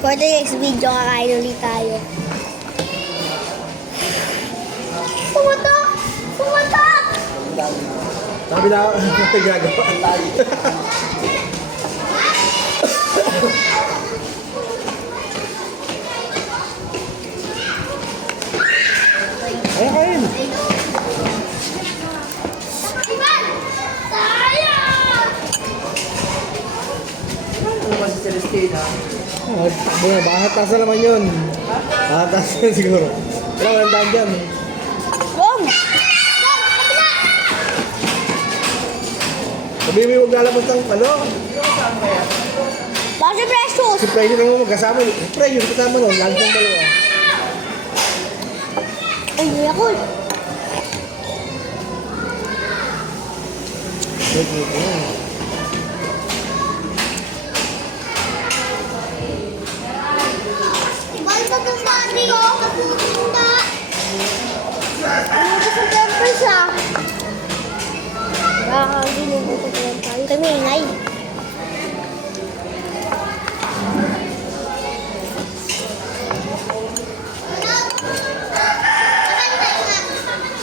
For the next video, kakain ulit tayo. Pumatok! Pumatok! Sabi na ako, gagawa tayo. Ayaw kain. Ivan! Tayo! Ano ba si Celestina? Takbo na, baka hatas na naman yun. Hatas na siguro. Wala, walang daan dyan. Bong! Sabi mo yung maglalabas ng ano? Bakit si Precious? Si Freddy na naman magkasama. Si Freddy yung kasama nun, lalo ng dalawa. Ay, hindi ako. Ibang sa tumbari ko, kaputinda. Ano ko sa tempers ah? Ginubo ko sa tempers. Kami ingay.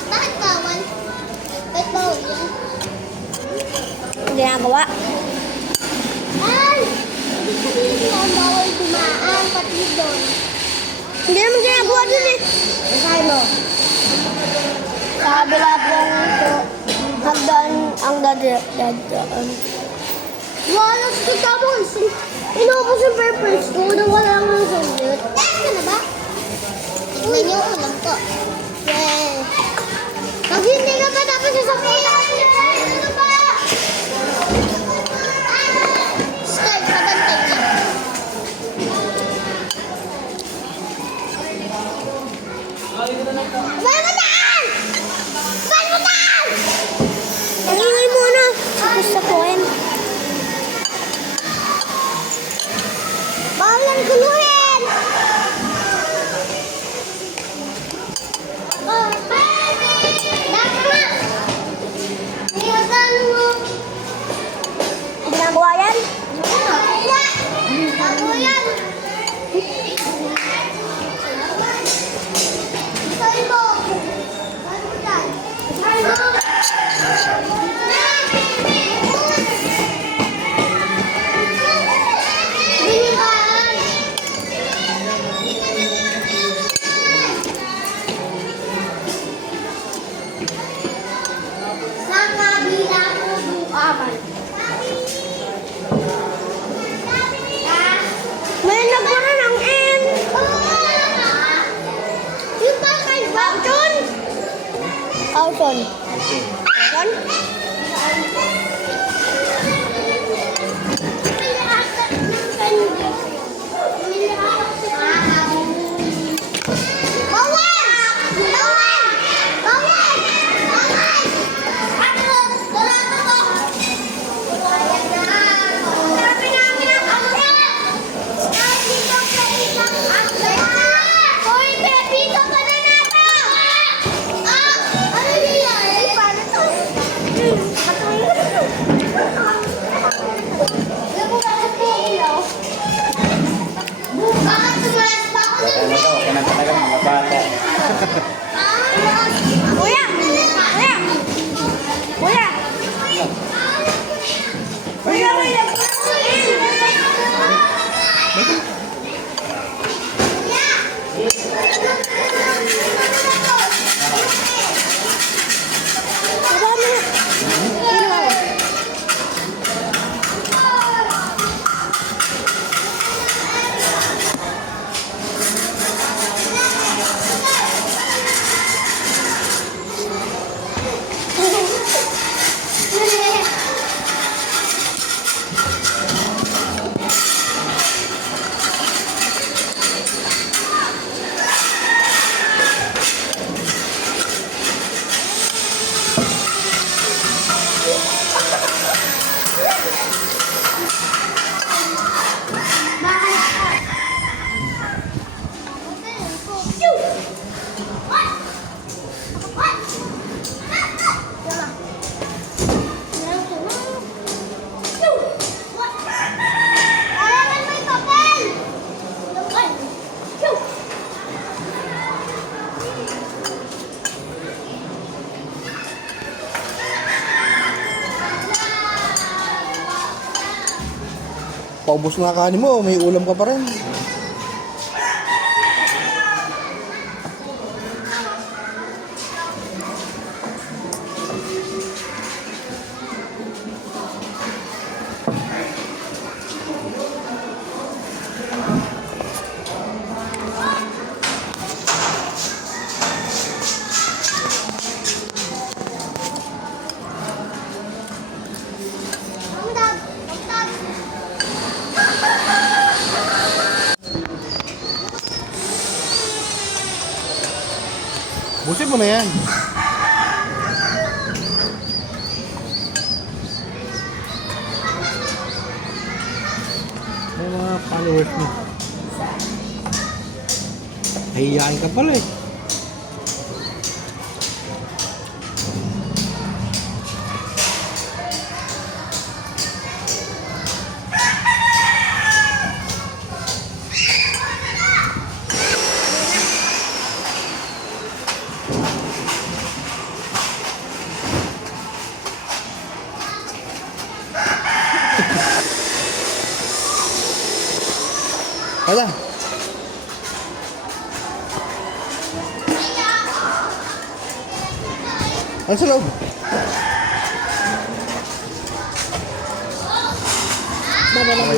Bakit bawal? Bakit bawal yan? Ginagawa. Ay! Ibig sabihin yan, bawal dumaan, pati doon. Hindi naman ginagawa dun eh. Nasaan mo? Sa kabila pong hagdan ang dadaan. Wala sa tamo. Inubos yung purpose ko na wala nang sundot. Ano na ba? Uy, yung ulam ko. Yay! Pag hindi ka pa tapos sa ano ba? Sky, pagantay niya. Ban mo daan! Ban mo daan! Ingay muna. Tapos sa kuhin. Bawal lang guluhin! Oh, baby! Dapat nga! Niyagan mo! Ginagawa yan? Wala! Bago yan! Sa'yo mo! Sa'yo mo dyan! Sa'yo mo! Binihan! Sa kabila ko bukaman. May nagbara ng N. Yung ba kay Falcon? Falcon. Falcon? paubos na kanin mo, may ulam ka pa rin. Tagtag. Tagtag. Busin mo na yan. May mga followers mo. Nahihiyain ka pala eh. Kaya. Ano sa loob? Baba lang.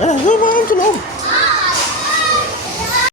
Ayan, ano sa loob?